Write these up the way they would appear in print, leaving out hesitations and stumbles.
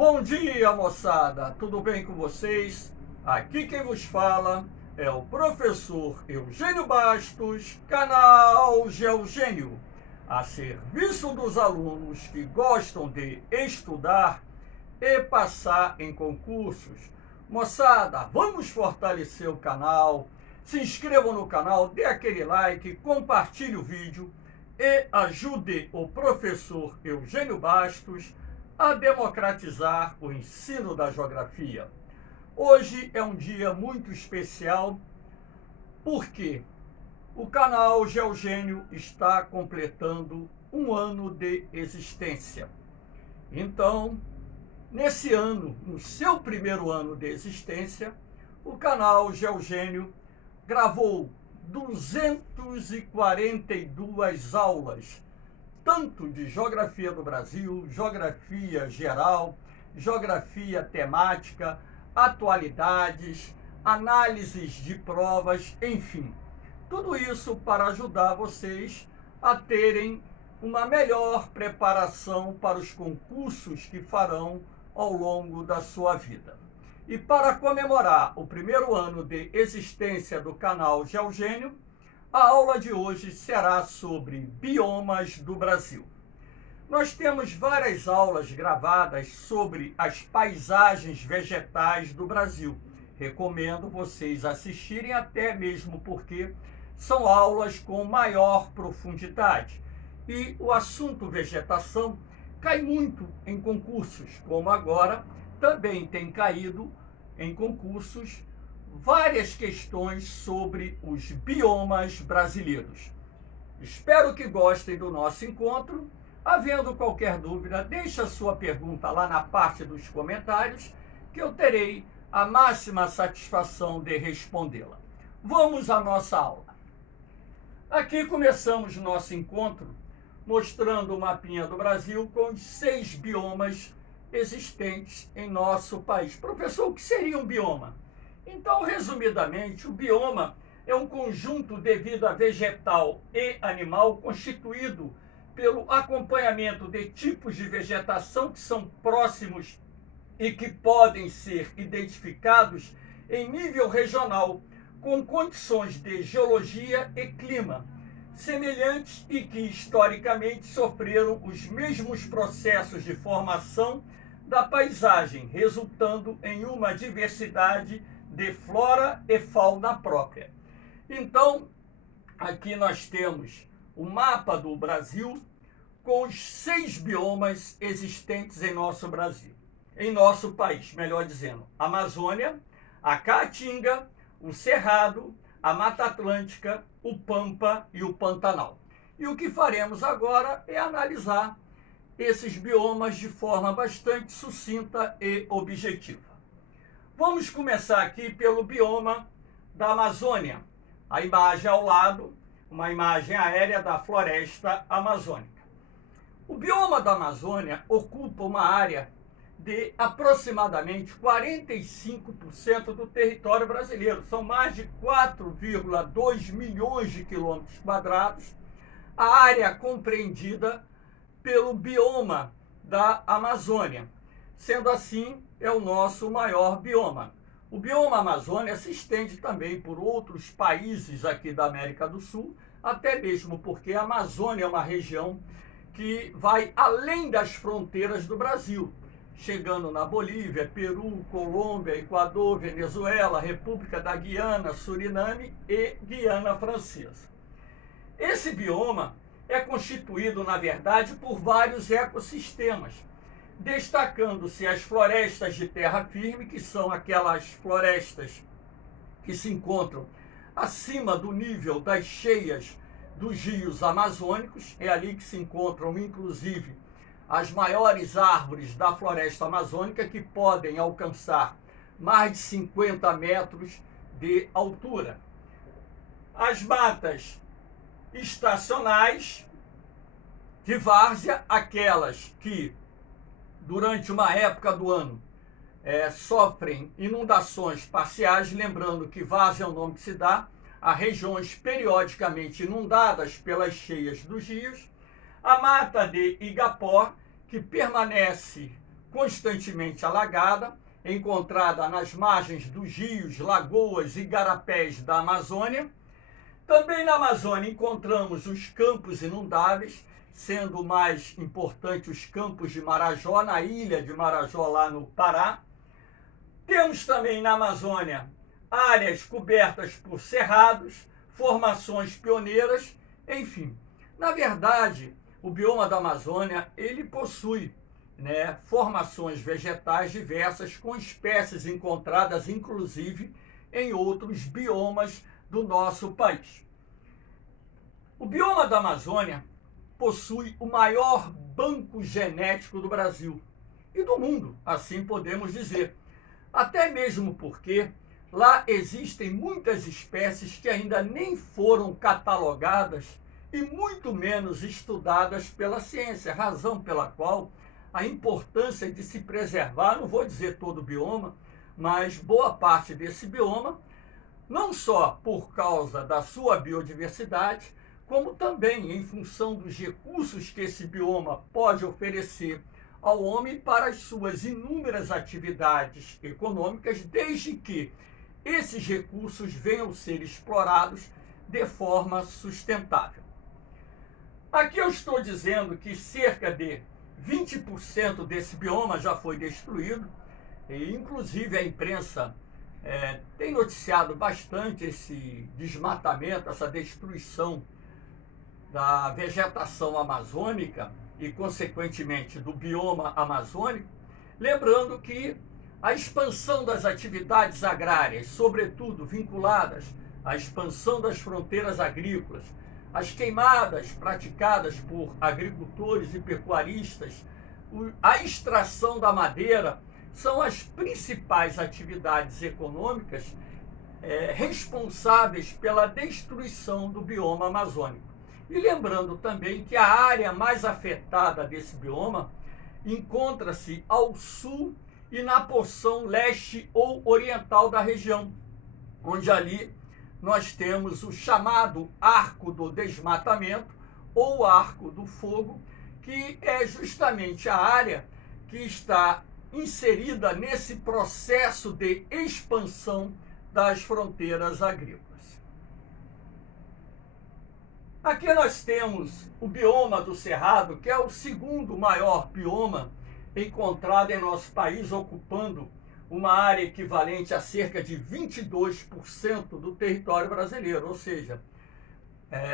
Bom dia, moçada! Tudo bem com vocês? Aqui quem vos fala é o professor Eugênio Bastos, canal Geogênio, a serviço dos alunos que gostam de estudar e passar em concursos. Moçada, vamos fortalecer o canal, se inscrevam no canal, dê aquele like, compartilhe o vídeo e ajude o professor Eugênio Bastos a democratizar o ensino da geografia. Hoje é um dia muito especial porque o canal Geogênio está completando um ano de existência. Então, nesse ano, no seu primeiro ano de existência, o canal Geogênio gravou 242 aulas, tanto de geografia do Brasil, geografia geral, geografia temática, atualidades, análises de provas, enfim. Tudo isso para ajudar vocês a terem uma melhor preparação para os concursos que farão ao longo da sua vida. E para comemorar o primeiro ano de existência do canal Geogênio, a aula de hoje será sobre biomas do Brasil. Nós temos várias aulas gravadas sobre as paisagens vegetais do Brasil. Recomendo vocês assistirem, até mesmo porque são aulas com maior profundidade. E o assunto vegetação cai muito em concursos, como agora também tem caído em concursos várias questões sobre os biomas brasileiros. Espero que gostem do nosso encontro. Havendo qualquer dúvida, deixe a sua pergunta lá na parte dos comentários, que eu terei a máxima satisfação de respondê-la. Vamos à nossa aula. Aqui começamos nosso encontro mostrando o mapinha do Brasil com os 6 biomas existentes em nosso país. Professor, o que seria um bioma? Então, resumidamente, o bioma é um conjunto de vida vegetal e animal constituído pelo acompanhamento de tipos de vegetação que são próximos e que podem ser identificados em nível regional, com condições de geologia e clima semelhantes e que historicamente sofreram os mesmos processos de formação da paisagem, resultando em uma diversidade de flora e fauna própria. Então, aqui nós temos o mapa do Brasil com os 6 biomas existentes em nosso Brasil, em nosso país, melhor dizendo: Amazônia, a Caatinga, o Cerrado, a Mata Atlântica, o Pampa e o Pantanal. E o que faremos agora é analisar esses biomas de forma bastante sucinta e objetiva. Vamos começar aqui pelo bioma da Amazônia. A imagem ao lado, uma imagem aérea da floresta amazônica. O bioma da Amazônia ocupa uma área de aproximadamente 45% do território brasileiro. São mais de 4,2 milhões de quilômetros quadrados, a área compreendida pelo bioma da Amazônia. Sendo assim, é o nosso maior bioma. O bioma Amazônia se estende também por outros países aqui da América do Sul, até mesmo porque a Amazônia é uma região que vai além das fronteiras do Brasil, chegando na Bolívia, Peru, Colômbia, Equador, Venezuela, República da Guiana, Suriname e Guiana Francesa. Esse bioma é constituído, na verdade, por vários ecossistemas, destacando-se as florestas de terra firme, que são aquelas florestas que se encontram acima do nível das cheias dos rios amazônicos. É ali que se encontram, inclusive, as maiores árvores da floresta amazônica, que podem alcançar mais de 50 metros de altura. As matas estacionais de várzea, aquelas que durante uma época do ano sofrem inundações parciais, lembrando que várzea é o nome que se dá a regiões periodicamente inundadas pelas cheias dos rios. A mata de Igapó, que permanece constantemente alagada, encontrada nas margens dos rios, lagoas e igarapés da Amazônia. Também na Amazônia encontramos os campos inundáveis, sendo o mais importante os campos de Marajó, na ilha de Marajó, lá no Pará. Temos também na Amazônia áreas cobertas por cerrados, formações pioneiras, enfim. Na verdade, o bioma da Amazônia, ele possui, formações vegetais diversas, com espécies encontradas, inclusive, em outros biomas do nosso país. O bioma da Amazônia possui o maior banco genético do Brasil e do mundo, assim podemos dizer. Até mesmo porque lá existem muitas espécies que ainda nem foram catalogadas e muito menos estudadas pela ciência, razão pela qual a importância de se preservar, não vou dizer todo o bioma, mas boa parte desse bioma, não só por causa da sua biodiversidade, como também em função dos recursos que esse bioma pode oferecer ao homem para as suas inúmeras atividades econômicas, desde que esses recursos venham ser explorados de forma sustentável. Aqui eu estou dizendo que cerca de 20% desse bioma já foi destruído, e inclusive a imprensa tem noticiado bastante esse desmatamento, essa destruição da vegetação amazônica e, consequentemente, do bioma amazônico, lembrando que a expansão das atividades agrárias, sobretudo vinculadas à expansão das fronteiras agrícolas, as queimadas praticadas por agricultores e pecuaristas, a extração da madeira, são as principais atividades econômicas responsáveis pela destruição do bioma amazônico. E lembrando também que a área mais afetada desse bioma encontra-se ao sul e na porção leste ou oriental da região, onde ali nós temos o chamado Arco do Desmatamento ou Arco do Fogo, que é justamente a área que está inserida nesse processo de expansão das fronteiras agrícolas. Aqui nós temos o bioma do Cerrado, que é o segundo maior bioma encontrado em nosso país, ocupando uma área equivalente a cerca de 22% do território brasileiro, ou seja,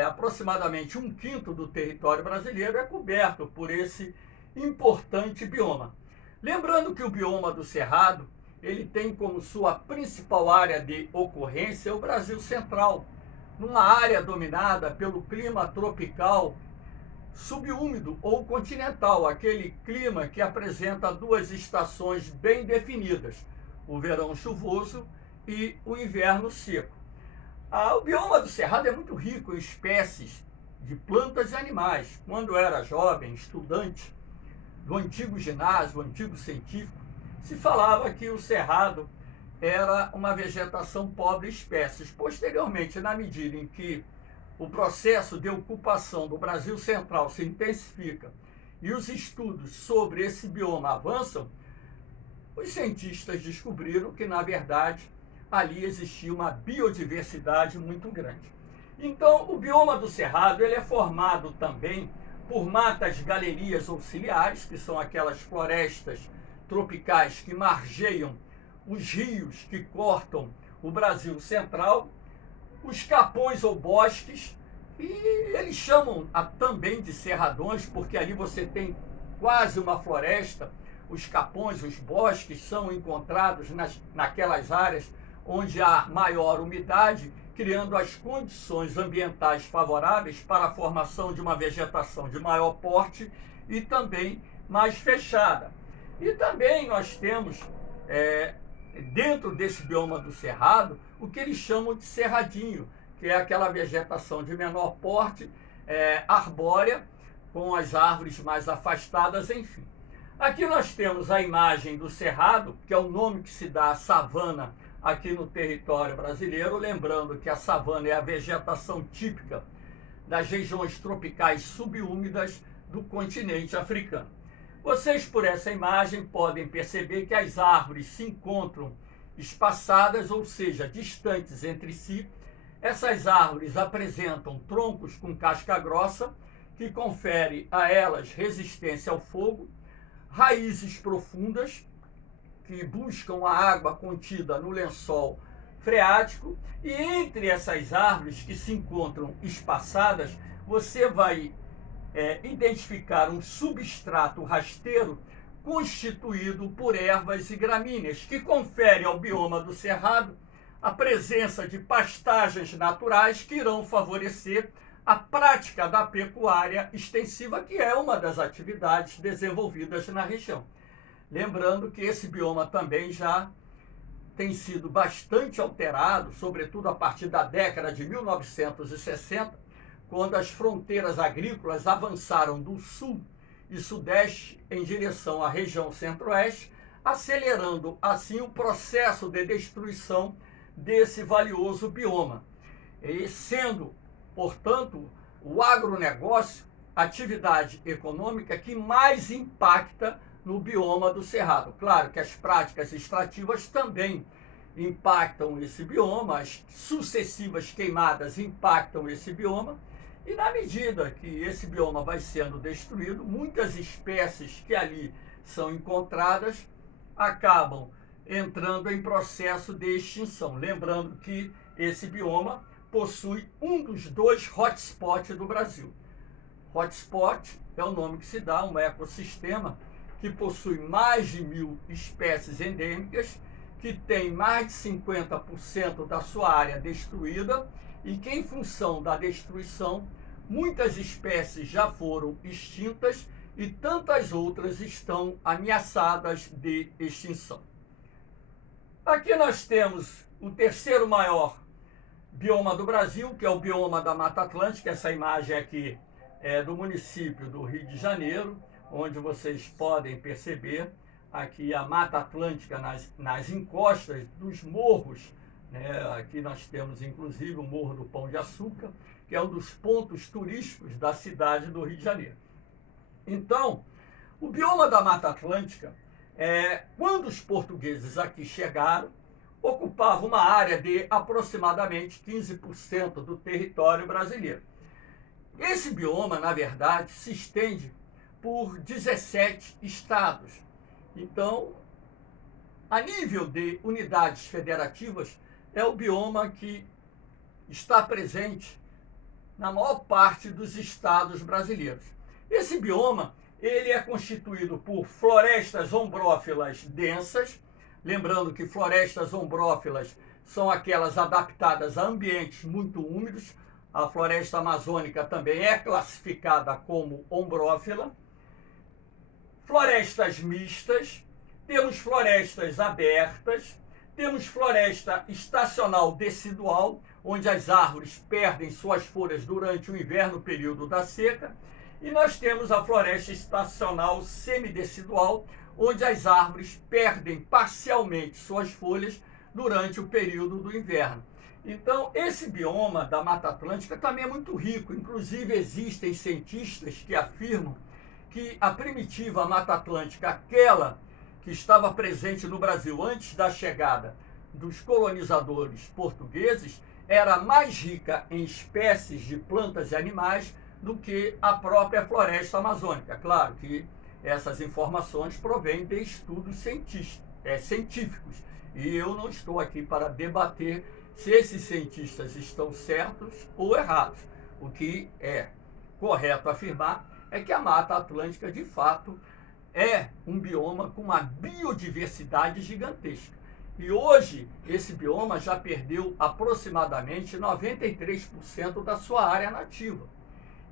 aproximadamente 1/5 do território brasileiro é coberto por esse importante bioma. Lembrando que o bioma do Cerrado, ele tem como sua principal área de ocorrência o Brasil Central, numa área dominada pelo clima tropical subúmido ou continental, aquele clima que apresenta duas estações bem definidas, o verão chuvoso e o inverno seco. O bioma do Cerrado é muito rico em espécies de plantas e animais. Quando eu era jovem, estudante do antigo ginásio, antigo científico, se falava que o Cerrado era uma vegetação pobre em espécies. Posteriormente, na medida em que o processo de ocupação do Brasil Central se intensifica e os estudos sobre esse bioma avançam, os cientistas descobriram que, na verdade, ali existia uma biodiversidade muito grande. Então, o bioma do Cerrado ele é formado também por matas galerias auxiliares, que são aquelas florestas tropicais que margeiam os rios que cortam o Brasil Central, os capões ou bosques, e eles chamam também de cerradões, porque ali você tem quase uma floresta. Os capões, os bosques são encontrados naquelas áreas onde há maior umidade, criando as condições ambientais favoráveis para a formação de uma vegetação de maior porte e também mais fechada. E também nós temos, dentro desse bioma do Cerrado, o que eles chamam de cerradinho, que é aquela vegetação de menor porte, arbórea, com as árvores mais afastadas, enfim. Aqui nós temos a imagem do Cerrado, que é o nome que se dá à savana aqui no território brasileiro, lembrando que a savana é a vegetação típica das regiões tropicais subúmidas do continente africano. Vocês, por essa imagem, podem perceber que as árvores se encontram espaçadas, ou seja, distantes entre si. Essas árvores apresentam troncos com casca grossa, que confere a elas resistência ao fogo, raízes profundas, que buscam a água contida no lençol freático, e entre essas árvores que se encontram espaçadas, você vai identificar um substrato rasteiro constituído por ervas e gramíneas, que confere ao bioma do Cerrado a presença de pastagens naturais que irão favorecer a prática da pecuária extensiva, que é uma das atividades desenvolvidas na região. Lembrando que esse bioma também já tem sido bastante alterado, sobretudo a partir da década de 1960, quando as fronteiras agrícolas avançaram do sul e sudeste em direção à região centro-oeste, acelerando assim o processo de destruição desse valioso bioma. E sendo, portanto, o agronegócio a atividade econômica que mais impacta no bioma do Cerrado. Claro que as práticas extrativas também impactam esse bioma, as sucessivas queimadas impactam esse bioma, e na medida que esse bioma vai sendo destruído, muitas espécies que ali são encontradas acabam entrando em processo de extinção. Lembrando que esse bioma possui um dos 2 hotspots do Brasil. Hotspot é o nome que se dá a um ecossistema que possui mais de 1.000 espécies endêmicas, que tem mais de 50% da sua área destruída e que, em função da destruição, muitas espécies já foram extintas e tantas outras estão ameaçadas de extinção. Aqui nós temos o terceiro maior bioma do Brasil, que é o bioma da Mata Atlântica. Essa imagem aqui é do município do Rio de Janeiro, onde vocês podem perceber aqui a Mata Atlântica nas encostas dos morros. Aqui nós temos inclusive o Morro do Pão de Açúcar, que é um dos pontos turísticos da cidade do Rio de Janeiro. Então, o bioma da Mata Atlântica, quando os portugueses aqui chegaram, ocupava uma área de aproximadamente 15% do território brasileiro. Esse bioma, na verdade, se estende por 17 estados. Então, a nível de unidades federativas, é o bioma que está presente na maior parte dos estados brasileiros. Esse bioma, ele é constituído por florestas ombrófilas densas. Lembrando que florestas ombrófilas são aquelas adaptadas a ambientes muito úmidos. A floresta amazônica também é classificada como ombrófila. Florestas mistas, temos florestas abertas, temos floresta estacional decidual, onde as árvores perdem suas folhas durante o inverno, período da seca, e nós temos a floresta estacional semidecidual, onde as árvores perdem parcialmente suas folhas durante o período do inverno. Então, esse bioma da Mata Atlântica também é muito rico. Inclusive, existem cientistas que afirmam que a primitiva Mata Atlântica, aquela que estava presente no Brasil antes da chegada dos colonizadores portugueses, era mais rica em espécies de plantas e animais do que a própria floresta amazônica. Claro que essas informações provêm de estudos científicos, e eu não estou aqui para debater se esses cientistas estão certos ou errados. O que é correto afirmar é que a Mata Atlântica, de fato, é um bioma com uma biodiversidade gigantesca. E hoje, esse bioma já perdeu aproximadamente 93% da sua área nativa.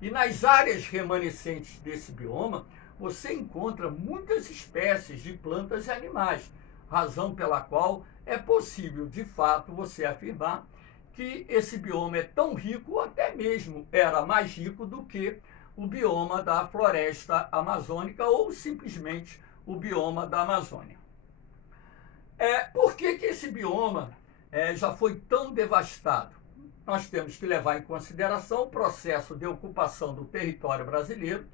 E nas áreas remanescentes desse bioma, você encontra muitas espécies de plantas e animais, razão pela qual é possível, de fato, você afirmar que esse bioma é tão rico, até mesmo era mais rico do que o bioma da floresta amazônica ou simplesmente o bioma da Amazônia. Por que esse bioma já foi tão devastado? Nós temos que levar em consideração o processo de ocupação do território brasileiro,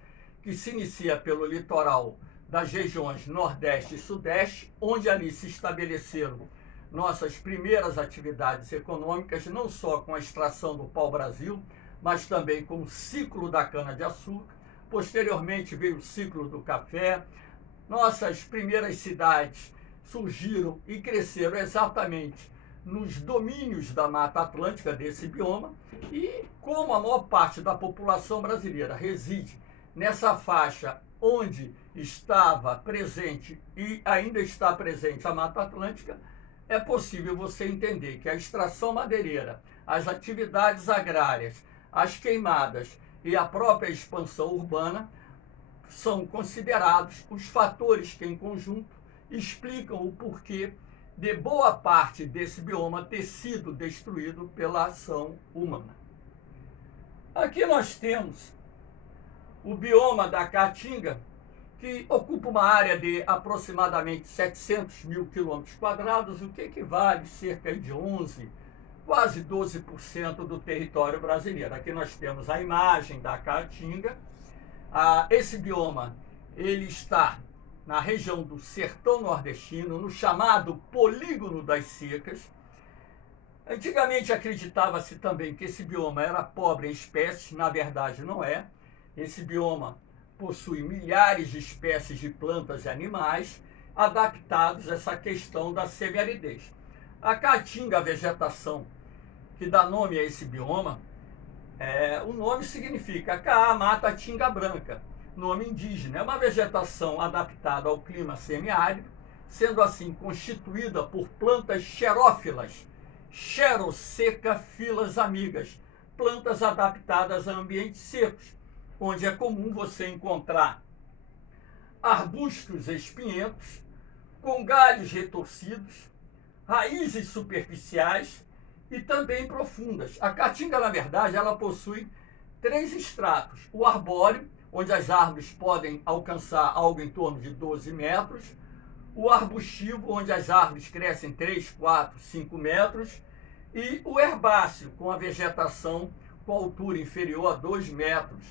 que se inicia pelo litoral das regiões Nordeste e Sudeste, onde ali se estabeleceram nossas primeiras atividades econômicas, não só com a extração do pau-brasil, mas também com o ciclo da cana-de-açúcar. Posteriormente veio o ciclo do café. Nossas primeiras cidades surgiram e cresceram exatamente nos domínios da Mata Atlântica, desse bioma, e como a maior parte da população brasileira reside nessa faixa onde estava presente e ainda está presente a Mata Atlântica, é possível você entender que a extração madeireira, as atividades agrárias, as queimadas e a própria expansão urbana são considerados os fatores que, em conjunto, explicam o porquê de boa parte desse bioma ter sido destruído pela ação humana. Aqui nós temos o bioma da Caatinga, que ocupa uma área de aproximadamente 700 mil quilômetros quadrados, o que equivale a cerca de 11, quase 12% do território brasileiro. Aqui nós temos a imagem da Caatinga. Esse bioma ele está na região do sertão nordestino, no chamado Polígono das Secas. Antigamente acreditava-se também que esse bioma era pobre em espécies, na verdade não é. Esse bioma possui milhares de espécies de plantas e animais adaptados a essa questão da semiaridez. A caatinga, a vegetação que dá nome a esse bioma, o nome significa Caa Mata Tinga Branca, nome indígena. É uma vegetação adaptada ao clima semiárido, sendo assim constituída por plantas xerófilas, xeroseca filas amigas, plantas adaptadas a ambientes secos, onde é comum você encontrar arbustos espinhentos, com galhos retorcidos, raízes superficiais e também profundas. A caatinga, na verdade, ela possui 3 estratos. O arbóreo, onde as árvores podem alcançar algo em torno de 12 metros. O arbustivo, onde as árvores crescem 3, 4, 5 metros. E o herbáceo, com a vegetação com altura inferior a 2 metros.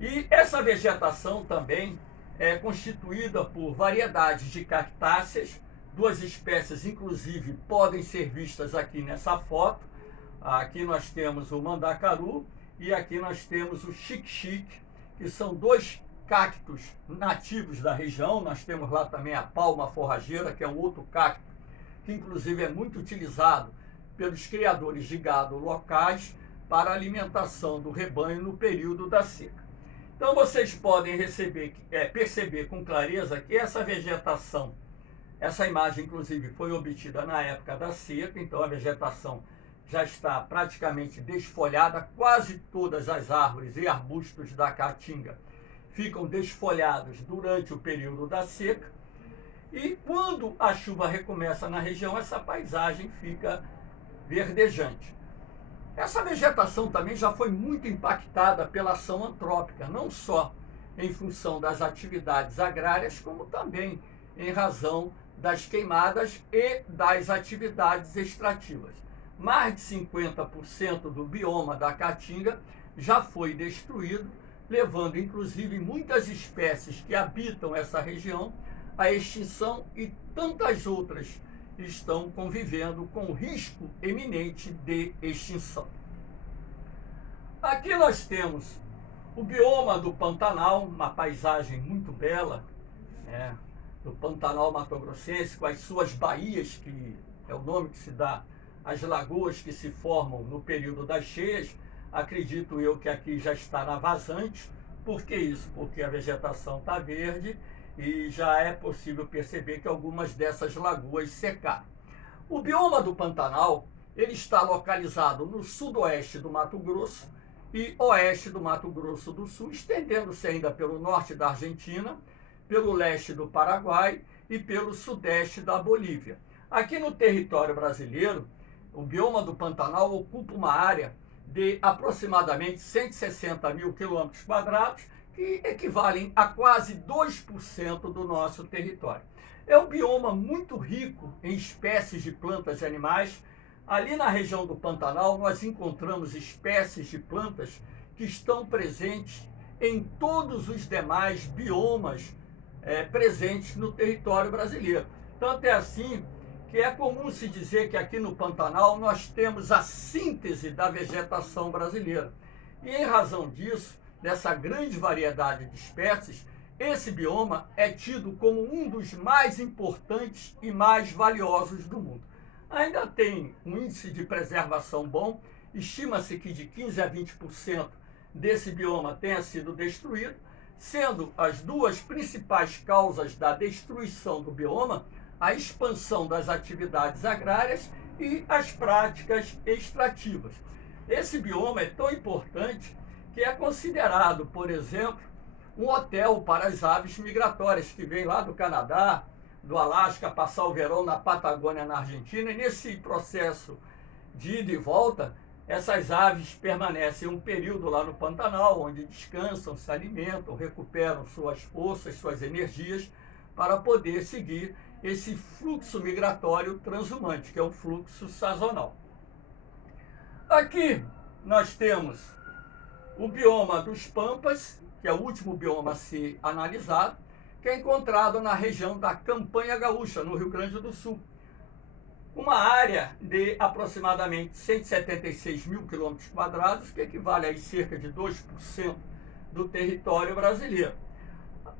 E essa vegetação também é constituída por variedades de cactáceas. 2 espécies, inclusive, podem ser vistas aqui nessa foto. Aqui nós temos o mandacaru e aqui nós temos o xique-xique, que são 2 cactos nativos da região. Nós temos lá também a palma forrageira, que é um outro cacto, que inclusive é muito utilizado pelos criadores de gado locais para a alimentação do rebanho no período da seca. Então vocês podem perceber com clareza que essa vegetação, essa imagem inclusive foi obtida na época da seca, então a vegetação já está praticamente desfolhada. Quase todas as árvores e arbustos da caatinga ficam desfolhados durante o período da seca. E quando a chuva recomeça na região, essa paisagem fica verdejante. Essa vegetação também já foi muito impactada pela ação antrópica, não só em função das atividades agrárias, como também em razão das queimadas e das atividades extrativas. Mais de 50% do bioma da Caatinga já foi destruído, levando inclusive muitas espécies que habitam essa região à extinção, e tantas outras estão convivendo com risco eminente de extinção. Aqui nós temos o bioma do Pantanal, uma paisagem muito bela, do Pantanal Mato-Grossense, com as suas baías, que é o nome que se dá às lagoas que se formam no período das cheias. Acredito eu que aqui já está na vazante. Por que isso? Porque a vegetação está verde e já é possível perceber que algumas dessas lagoas secaram. O bioma do Pantanal, ele está localizado no sudoeste do Mato Grosso e oeste do Mato Grosso do Sul, estendendo-se ainda pelo norte da Argentina, pelo leste do Paraguai e pelo sudeste da Bolívia. Aqui no território brasileiro, o bioma do Pantanal ocupa uma área de aproximadamente 160 mil quilômetros quadrados, que equivalem a quase 2% do nosso território. É um bioma muito rico em espécies de plantas e animais. Ali na região do Pantanal, nós encontramos espécies de plantas que estão presentes em todos os demais biomas presentes no território brasileiro. Tanto é assim que é comum se dizer que aqui no Pantanal nós temos a síntese da vegetação brasileira. E em razão disso, dessa grande variedade de espécies, esse bioma é tido como um dos mais importantes e mais valiosos do mundo. Ainda tem um índice de preservação bom, estima-se que de 15 a 20% desse bioma tenha sido destruído, sendo as duas principais causas da destruição do bioma a expansão das atividades agrárias e as práticas extrativas. Esse bioma é tão importante que é considerado, por exemplo, um hotel para as aves migratórias que vêm lá do Canadá, do Alasca, passar o verão na Patagônia, na Argentina, e nesse processo de ida e volta, essas aves permanecem um período lá no Pantanal, onde descansam, se alimentam, recuperam suas forças, suas energias, para poder seguir esse fluxo migratório transhumante, que é um fluxo sazonal. Aqui nós temos o bioma dos Pampas, que é o último bioma a ser analisado, que é encontrado na região da Campanha Gaúcha, no Rio Grande do Sul. Uma área de aproximadamente 176 mil quilômetros quadrados, que equivale a cerca de 2% do território brasileiro.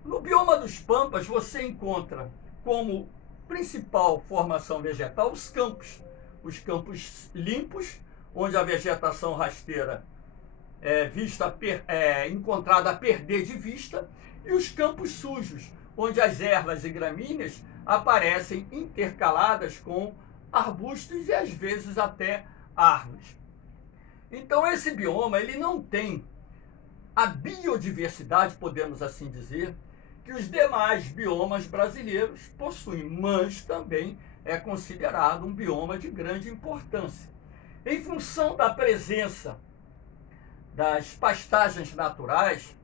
No bioma dos Pampas, você encontra como principal formação vegetal os campos limpos, onde a vegetação rasteira encontrada a perder de vista, e os campos sujos, onde as ervas e gramíneas aparecem intercaladas com arbustos e às vezes até árvores. Então esse bioma ele não tem a biodiversidade, podemos assim dizer, que os demais biomas brasileiros possuem, mas também é considerado um bioma de grande importância. Em função da presença das pastagens naturais,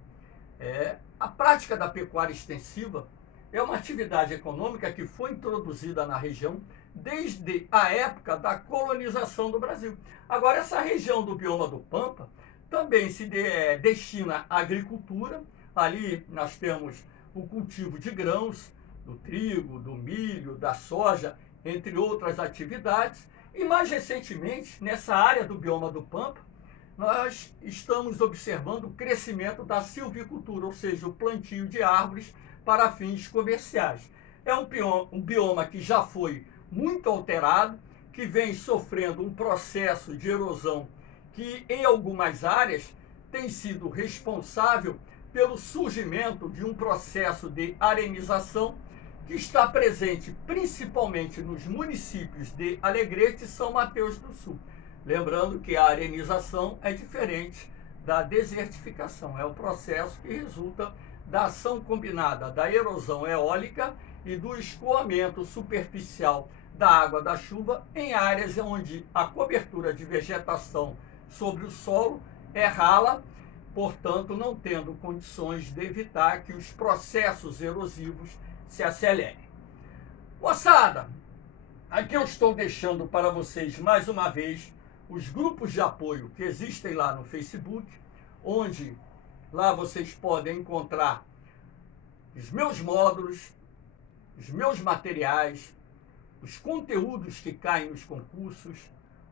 a prática da pecuária extensiva é uma atividade econômica que foi introduzida na região desde a época da colonização do Brasil. Agora, essa região do bioma do Pampa também se destina à agricultura. Ali nós temos o cultivo de grãos, do trigo, do milho, da soja, entre outras atividades. E mais recentemente, nessa área do bioma do Pampa, nós estamos observando o crescimento da silvicultura, ou seja, o plantio de árvores para fins comerciais. É um bioma que já foi muito alterado, que vem sofrendo um processo de erosão que, em algumas áreas, tem sido responsável pelo surgimento de um processo de arenização que está presente principalmente nos municípios de Alegrete e São Mateus do Sul. Lembrando que a arenização é diferente da desertificação, é o processo que resulta da ação combinada da erosão eólica e do escoamento superficial da água da chuva em áreas onde a cobertura de vegetação sobre o solo é rala, portanto não tendo condições de evitar que os processos erosivos se acelerem. Moçada, aqui eu estou deixando para vocês mais uma vez os grupos de apoio que existem lá no Facebook, onde lá vocês podem encontrar os meus módulos, os meus materiais, os conteúdos que caem nos concursos,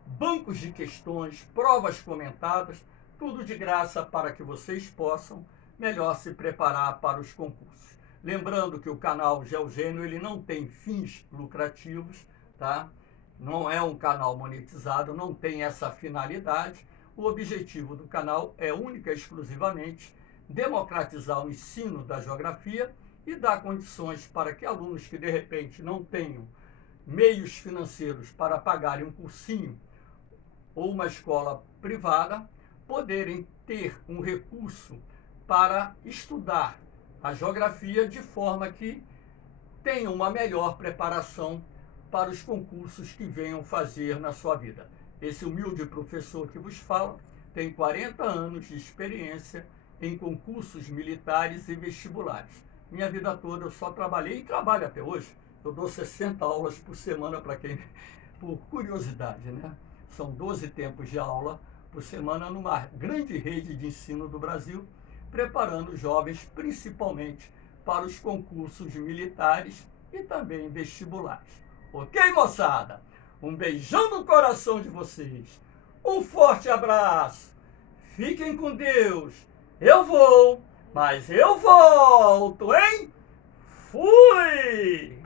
bancos de questões, provas comentadas, tudo de graça para que vocês possam melhor se preparar para os concursos. Lembrando que o canal Geogênio ele não tem fins lucrativos, tá? Não é um canal monetizado, não tem essa finalidade. O objetivo do canal é única e exclusivamente democratizar o ensino da geografia e dar condições para que alunos que de repente não tenham meios financeiros para pagarem um cursinho ou uma escola privada, poderem ter um recurso para estudar a geografia de forma que tenham uma melhor preparação para os concursos que venham fazer na sua vida. Esse humilde professor que vos fala tem 40 anos de experiência em concursos militares e vestibulares. Minha vida toda eu só trabalhei e trabalho até hoje. Eu dou 60 aulas por semana para quem, por curiosidade, né? São 12 tempos de aula por semana numa grande rede de ensino do Brasil, preparando jovens principalmente para os concursos militares e também vestibulares. Ok, moçada? Um beijão no coração de vocês. Um forte abraço. Fiquem com Deus. Eu vou, mas eu volto, hein? Fui!